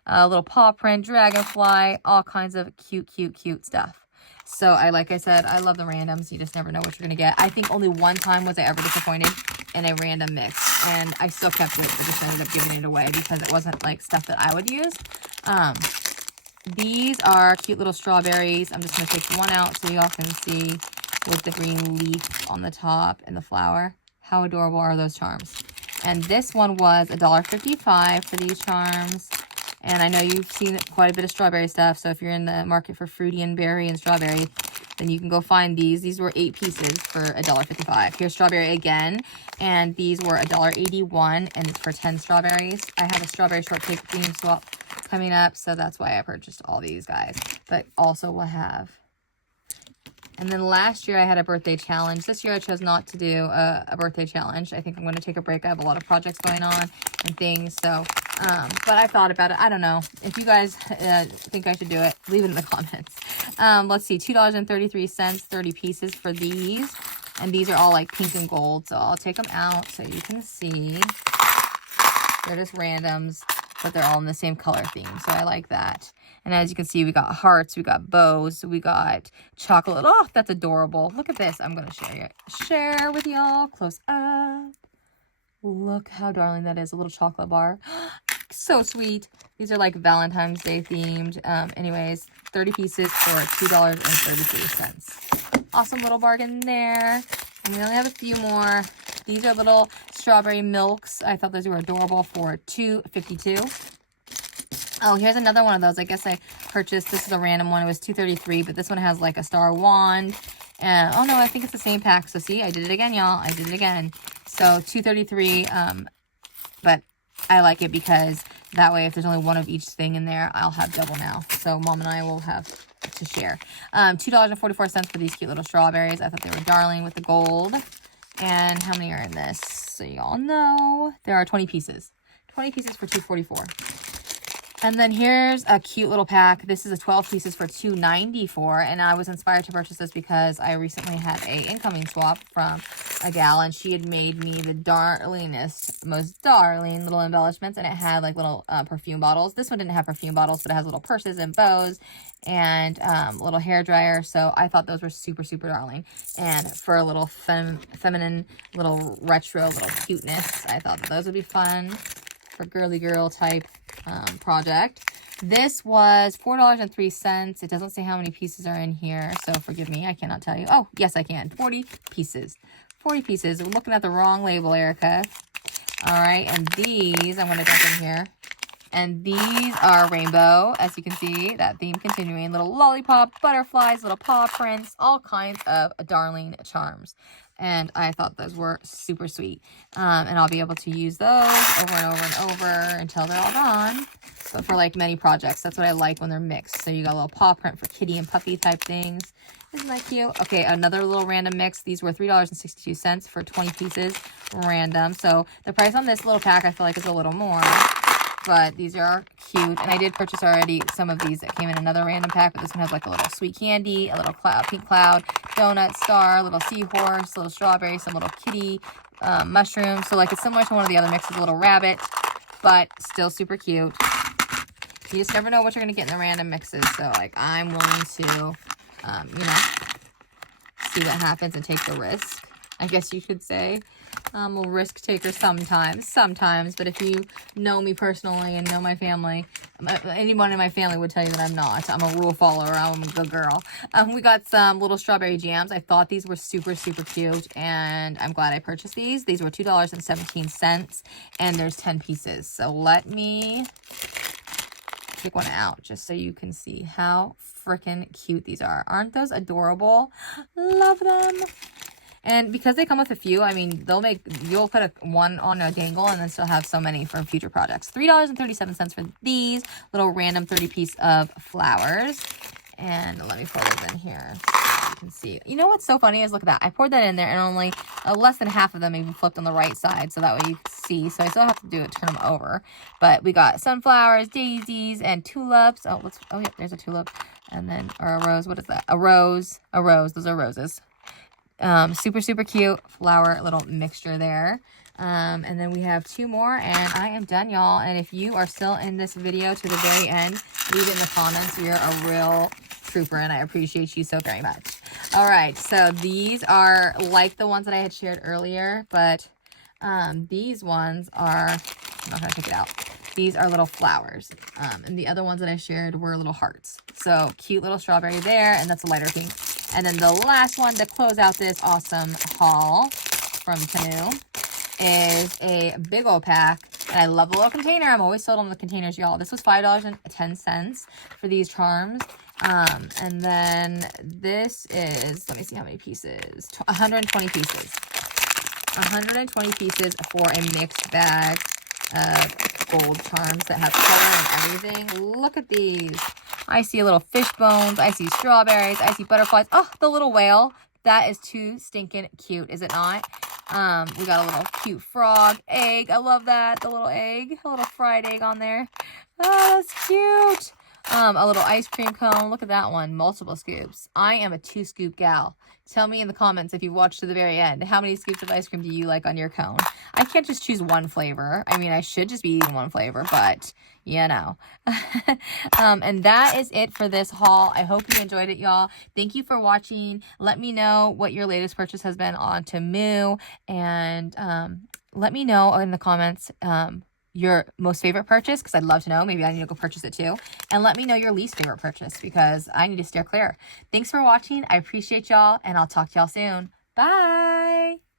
A little paw print, dragonfly, all kinds of cute, cute, cute stuff. So, like I said, I love the randoms. You just never know what you're going to get. I think only one time was I ever disappointed in a random mix. And I still kept it, but just ended up giving it away because it wasn't, like, stuff that I would use. These are cute little strawberries. I'm just going to take one out so y'all can see with the green leaf on the top and the flower. How adorable are those charms? And this one was $1.55 for these charms. And I know you've seen quite a bit of strawberry stuff, so if you're in the market for fruity and berry and strawberry, then you can go find these. These were 8 pieces for $1.55. Here's strawberry again, and these were $1.81, and it's for 10 strawberries. I have a strawberry shortcake theme swap coming up, so that's why I purchased all these guys. But also we'll have... And then last year I had a birthday challenge. This year I chose not to do a birthday challenge. I think I'm going to take a break. I have a lot of projects going on and things. So, but I thought about it. I don't know. If you guys think I should do it, leave it in the comments. Let's see. $2.33, 30 pieces for these. And these are all like pink and gold. So I'll take them out so you can see. They're just randoms. but they're all in the same color theme, so I like that. And as you can see, we got hearts, we got bows, we got chocolate. Oh, that's adorable. Look at this. I'm going to share with y'all close up. Look how darling that is. A little chocolate bar. So sweet. These are like Valentine's Day themed. Anyways, 30 pieces for $2.33. Awesome little bargain there. And we only have a few more. These are little strawberry milks. I thought those were adorable for $2.52. Oh, here's another one of those. I guess I purchased, this is a random one. It was $2.33, but this one has like a star wand. And oh no, I think it's the same pack. So see, I did it again, y'all. I did it again. So $2.33, but I like it because that way if there's only one of each thing in there, I'll have double now. So Mom and I will have to share. $2.44 for these cute little strawberries. I thought they were darling with the gold. And how many are in this? So y'all know there are 20 pieces. 20 pieces for $2.44. And then here's a cute little pack. This is a 12 pieces for $2.94. And I was inspired to purchase this because I recently had a incoming swap from a gal. And she had made me the darlingest, most darling little embellishments. And it had like little perfume bottles. This one didn't have perfume bottles, but it has little purses and bows and little hair dryer. So I thought those were super, super darling. And for a little feminine, little retro, little cuteness, I thought that those would be fun for girly girl type project. This was $4.03. It doesn't say how many pieces are in here, so forgive me, I cannot tell you. Oh, yes, I can. 40 pieces. 40 pieces. I'm looking at the wrong label, Erica. All right, and these, I'm going to jump in here. And these are rainbow, as you can see, that theme continuing. Little lollipop, butterflies, little paw prints, all kinds of darling charms. And I thought those were super sweet. And I'll be able to use those over and over and over until they're all gone. But for like many projects, that's what I like when they're mixed. So you got a little paw print for kitty and puppy type things. Isn't that cute? Okay, another little random mix. These were $3.62 for 20 pieces random. So the price on this little pack I feel like is a little more. But these are cute. And I did purchase already some of these that came in another random pack. But this one has like a little sweet candy, a little pink cloud, donut star, a little seahorse, a little strawberry, some little kitty, mushrooms. So like it's similar to one of the other mixes, a little rabbit, but still super cute. You just never know what you're going to get in the random mixes. So like I'm willing to, you know, see what happens and take the risk, I guess you could say. I'm a risk taker sometimes, but if you know me personally and know my family, anyone in my family would tell you that I'm not. I'm a rule follower. I'm a good girl. We got some little strawberry jams. I thought these were super, super cute, and I'm glad I purchased these. These were $2.17, and there's 10 pieces. So let me pick one out just so you can see how freaking cute these are. Aren't those adorable? Love them. And because they come with a few, I mean, you'll put one on a dangle and then still have so many for future projects. $3.37 for these little random 30-piece of flowers. And let me pour those in here so you can see. You know what's so funny is, look at that. I poured that in there and only less than half of them even flipped on the right side. So that way you can see. So I still have to do it, turn them over. But we got sunflowers, daisies, and tulips. Oh, yeah, there's a tulip. And then, or a rose. What is that? A rose. Those are roses. Super, super cute flower little mixture there. And then we have two more, and I am done, y'all. And if you are still in this video to the very end, leave it in the comments. You're a real trooper, and I appreciate you so very much. All right, so these are like the ones that I had shared earlier, but these ones are, I'm not gonna take it out. These are little flowers. And the other ones that I shared were little hearts. So cute little strawberry there, and that's a lighter pink. And then the last one to close out this awesome haul from Temu is a big old pack. And I love the little container. I'm always sold on the containers, y'all. This was $5.10 for these charms. And then this is, let me see how many pieces. 120 pieces. 120 pieces for a mixed bag of gold charms that have color and everything. Look at these. I see a little fish bones. I see strawberries. I see butterflies. Oh, the little whale. That is too stinking cute, is it not? We got a little cute frog egg. I love that. The little egg. A little fried egg on there. Oh, that's cute. A little ice cream cone. Look at that one. Multiple scoops. I am a 2-scoop gal. Tell me in the comments if you've watched to the very end. How many scoops of ice cream do you like on your cone? I can't just choose one flavor. I mean, I should just be eating one flavor, but you know. And that is it for this haul. I hope you enjoyed it, y'all. Thank you for watching. Let me know what your latest purchase has been on Temu, and let me know in the comments your most favorite purchase, because I'd love to know. Maybe I need to go purchase it too. And let me know your least favorite purchase, because I need to steer clear. Thanks for watching. I appreciate y'all, and I'll talk to y'all soon. Bye!